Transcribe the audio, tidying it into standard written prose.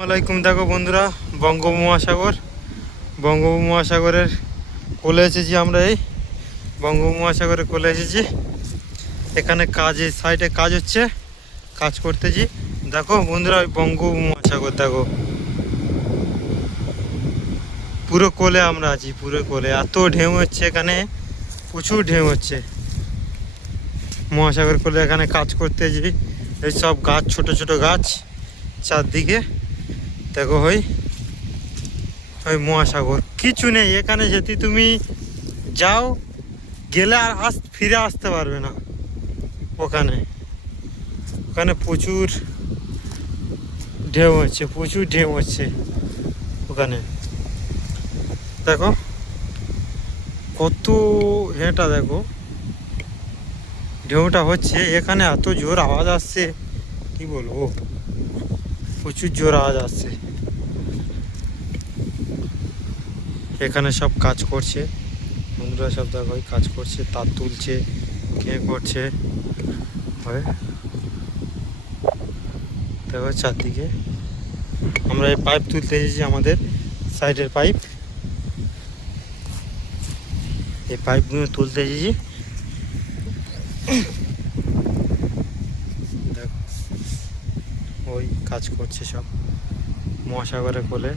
আসসালামাইকুম। দেখো বন্ধুরা, বঙ্গোপমহাসাগরের কোলে এসেছি আমরা। এই বঙ্গোপমহাসাগরের কোলে এসেছি। এখানে কাজের সাইডে কাজ হচ্ছে, কাজ করতেছি। দেখো বন্ধুরা, ওই বঙ্গোপমহাসাগর দেখো, পুরো কোলে আমরা আছি, পুরো কোলে। এত ঢেউ হচ্ছে এখানে, প্রচুর ঢেউ হচ্ছে মহাসাগর কোলে। এখানে কাজ করতেছি। এই সব গাছ, ছোট ছোট গাছ চারদিকে। দেখো ওই ওই মহাসাগর, কিছু নেই এখানে। যদি তুমি যাও, গেলে আর ফিরে আসতে পারবে না। ওখানে ওখানে প্রচুর ঢেউ হচ্ছে, প্রচুর ঢেউ হচ্ছে ওখানে। দেখো কত এটা, দেখো ঢেউটা হচ্ছে এখানে। এত জোর আওয়াজ আসছে, কি বলবো, প্রচুর জোর আওয়াজ আসছে। এখানে সব কাজ করছে বন্ধুরা, সব দেখো কাজ করছে, তার তুলছে, কে করছে। দেখো চারদিকে। আমরা এই পাইপ তুলতে এসেছি, আমাদের সাইডের পাইপ। এই পাইপগুলো তুলতে এসেছি। দেখো ওই কাজ করছে সব মহাসাগরের কোলে।